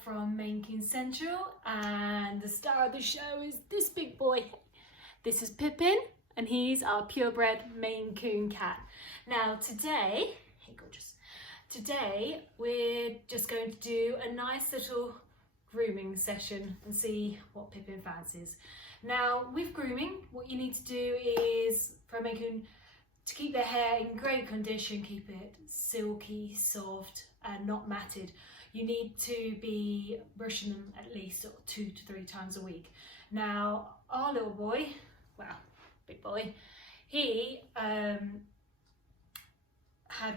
from Maine Coon Central, and the star of the show is this big boy. This is Pippin, and he's our purebred Maine Coon cat. Now today, hey gorgeous, today we're just going to do a nice little grooming session and see what Pippin fancies. Now with grooming, what you need to do is, for a Maine Coon, to keep their hair in great condition, keep it silky, soft and not matted, you need to be brushing them at least 2 to 3 times a week. Now our little boy, well, big boy, he had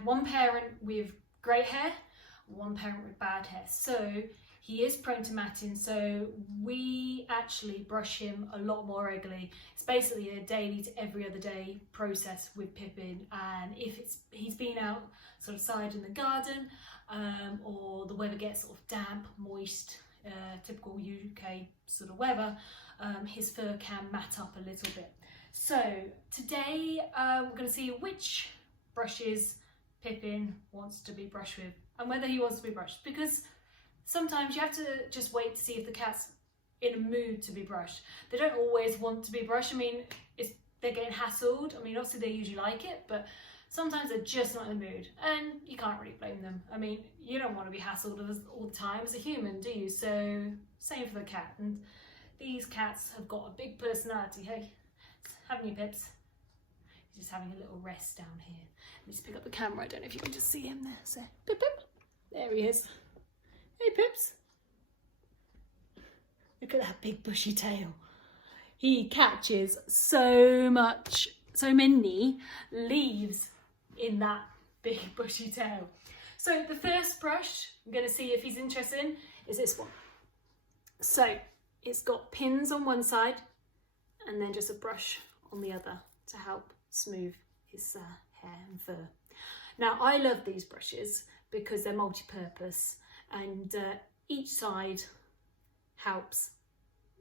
one parent with great hair, one parent with bad hair, so he is prone to matting, so we actually brush him a lot more regularly. It's basically a daily to every other day process with Pippin, and if he's been out sort of side in the garden, or the weather gets sort of damp, moist, typical UK sort of weather, his fur can mat up a little bit. So today we're going to see which brushes Pippin wants to be brushed with and whether he wants to be brushed, because sometimes you have to just wait to see if the cat's in a mood to be brushed. They don't always want to be brushed. I mean, they're getting hassled. I mean, obviously they usually like it, but sometimes they're just not in the mood, and you can't really blame them. I mean, you don't want to be hassled all the time as a human, do you? So same for the cat. And these cats have got a big personality. Hey, haven't you, Pips? He's just having a little rest down here. Let me just pick up the camera. I don't know if you can just see him there. So, Pip, Pip. There he is. Hey, Pips. Look at that big bushy tail. He catches so many leaves in that big bushy tail. So the first brush I'm going to see if he's interested in is this one. So it's got pins on one side and then just a brush on the other to help smooth his hair and fur. Now I love these brushes because they're multi-purpose, and each side helps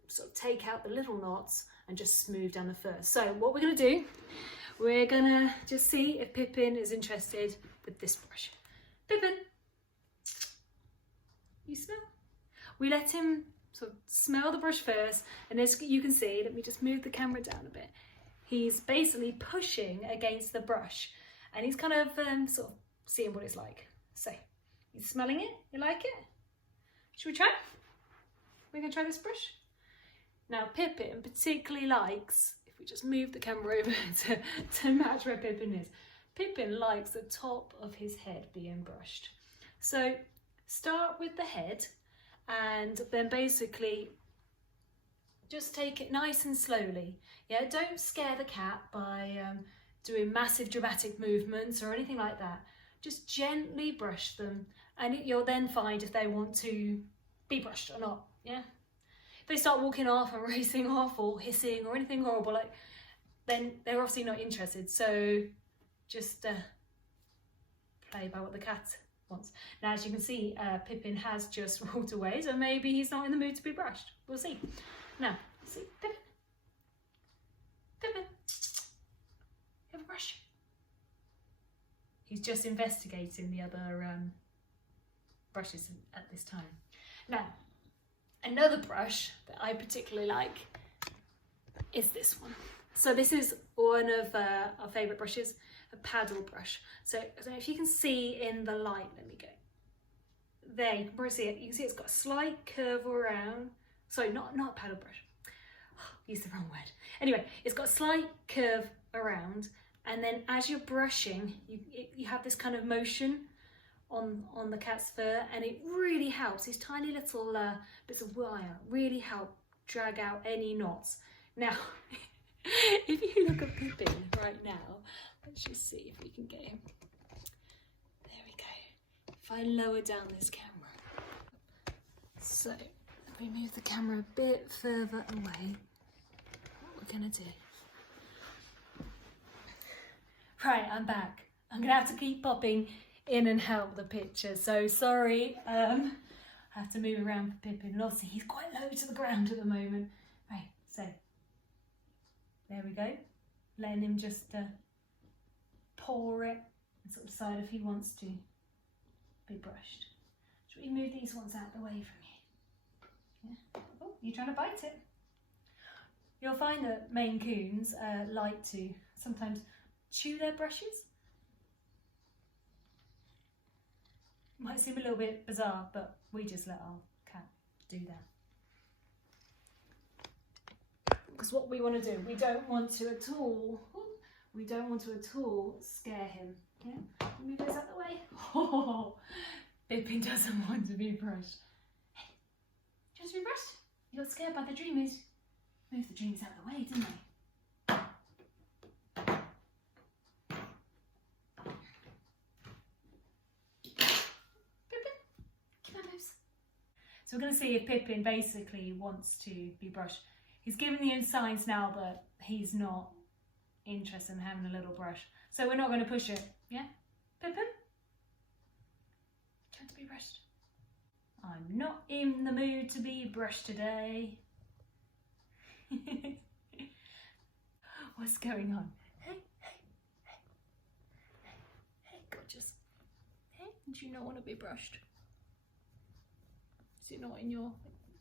sort of take out the little knots and just smooth down the fur. So what we're going to do, we're going to just see if Pippin is interested with this brush. Pippin, you smell? We let him sort of smell the brush first, and as you can see, let me just move the camera down a bit. He's basically pushing against the brush, and he's kind of sort of seeing what it's like. So he's smelling it. You like it? Should we try? We're going to try this brush. Now Pippin particularly likes, if we just move the camera over to match where Pippin is, Pippin likes the top of his head being brushed. So start with the head, and then basically just take it nice and slowly. Yeah, don't scare the cat by doing massive dramatic movements or anything like that. Just gently brush them, and you'll then find if they want to be brushed or not. Yeah, if they start walking off and racing off or hissing or anything horrible, then they're obviously not interested. So just play by what the cat wants. Now, as you can see, Pippin has just walked away, so maybe he's not in the mood to be brushed. We'll see. Now, see, Pippin, Pippin, have a brush. He's just investigating the other brushes at this time. Now, another brush that I particularly like is this one. So this is one of our favourite brushes, a paddle brush. So I don't know if you can see in the light, let me go. There, you can probably see it. You can see it's got a slight curve around. Sorry, not a paddle brush. Oh, used the wrong word. Anyway, it's got a slight curve around, and then as you're brushing, you have this kind of motion on the cat's fur, and it really helps. These tiny little bits of wire really help drag out any knots. Now, if you look at Pippin right now, let's just see if we can get him. There we go. If I lower down this camera, so let me move the camera a bit further away. What we're gonna do. Right, I'm back. I'm gonna have to keep popping in and out the picture, so sorry. I have to move around for Pippin, and obviously he's quite low to the ground at the moment. Right, so there we go. Letting him just paw it and sort of decide if he wants to be brushed. Should we move these ones out the way from you? Yeah. Oh, you're trying to bite it. You'll find that Maine Coons like to sometimes chew their brushes. Might seem a little bit bizarre, but we just let our cat do that. Because what we want to do, we don't want to at all scare him. Yeah? Move those out the way. Oh, Pippin doesn't want to be brushed. Hey, do you want to be brushed? You got scared by the dreamies. Moved the dreamies out of the way, didn't they? So we're going to see if Pippin basically wants to be brushed. He's giving the signs now that he's not interested in having a little brush. So we're not going to push it. Yeah? Pippin? Do you want to be brushed? I'm not in the mood to be brushed today. What's going on? Hey, gorgeous. Hey, do you not want to be brushed? Is it not in your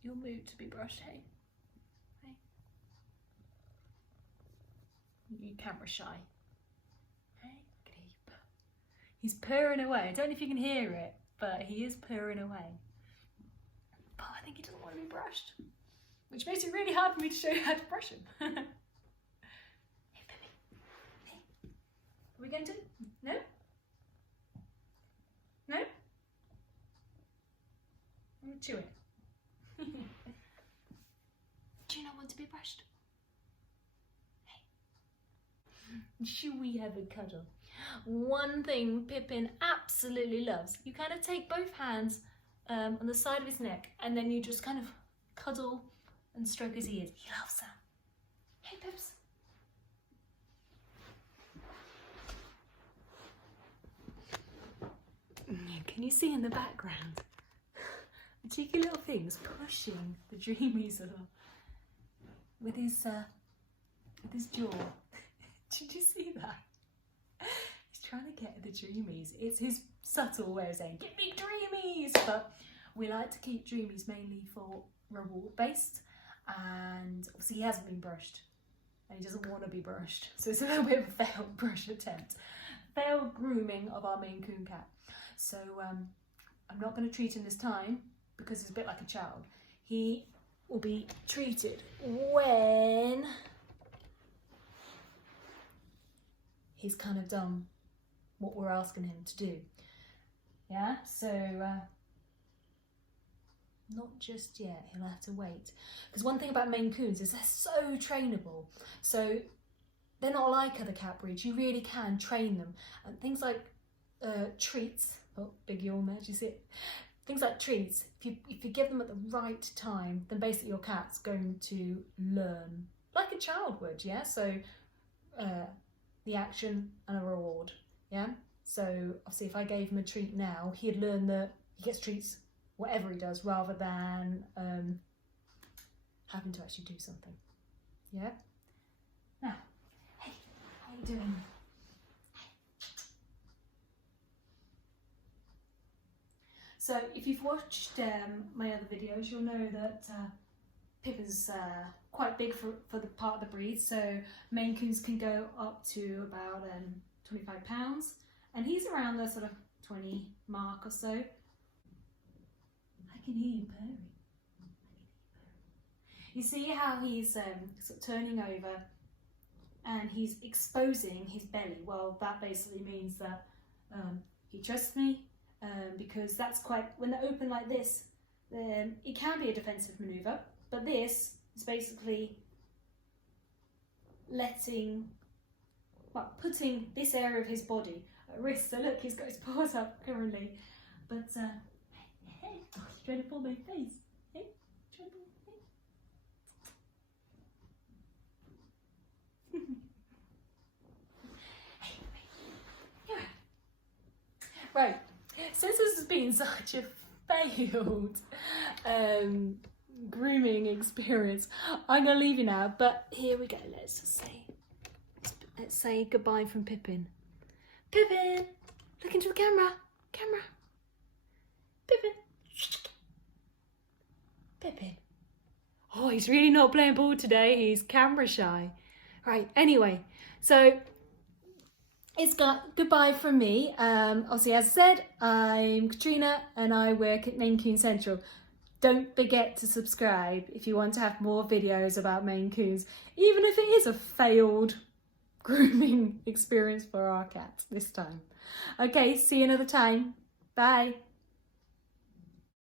mood to be brushed, hey? Hey? You camera shy. Hey? Look at him. He's purring away. I don't know if you can hear it, but he is purring away. But I think he doesn't want to be brushed, which makes it really hard for me to show you how to brush him. Hey, baby. Hey. Are we going to? No? No? I'm going to chew it. Do you not want to be brushed? Hey. Should we have a cuddle? One thing Pippin absolutely loves, you kind of take both hands on the side of his neck and then you just kind of cuddle and stroke his ears. He loves that. Hey, Pips. Can you see in the background? The cheeky little thing's pushing the dreamies along with his jaw. Did you see that? He's trying to get the dreamies. It's his subtle way of saying, "Get me dreamies!" But we like to keep dreamies mainly for reward based, and obviously he hasn't been brushed and he doesn't want to be brushed, so it's a little bit of a failed brush attempt, failed grooming of our Maine Coon cat. So I'm not going to treat him this time because he's a bit like a child. He will be treated when he's kind of done what we're asking him to do. Yeah, so not just yet, he'll have to wait. Because one thing about Maine Coons is they're so trainable. So they're not like other cat breeds. You really can train them. And things like treats, oh, big yawn there, do you see it? Things like treats, if you give them at the right time, then basically your cat's going to learn like a child would, yeah? So the action and a reward, yeah? So obviously if I gave him a treat now, he'd learn that he gets treats whatever he does rather than having to actually do something, yeah? Now, hey, how are you doing? So if you've watched my other videos, you'll know that Pippin's quite big for the part of the breed. So Maine Coons can go up to about £25, and he's around the sort of 20 mark or so. I can hear you purring. You see how he's sort of turning over and he's exposing his belly. Well, that basically means that he trusts me. Because that's quite, when they're open like this, it can be a defensive manoeuvre, but this is basically putting this area of his body at risk. So look, he's got his paws up currently, but hey, oh, he's trying to pull my face. Hey, trying to pull my face. Hey, right. Since this has been such a failed grooming experience, I'm going to leave you now, but here we go. Let's say goodbye from Pippin. Pippin, look into the camera. Pippin. Pippin. Oh, he's really not playing ball today. He's camera shy. Right, anyway, so it's got goodbye from me. Obviously, as I said, I'm Katrina and I work at Maine Coon Central. Don't forget to subscribe if you want to have more videos about Maine Coons, even if it is a failed grooming experience for our cats this time. Okay, see you another time. Bye.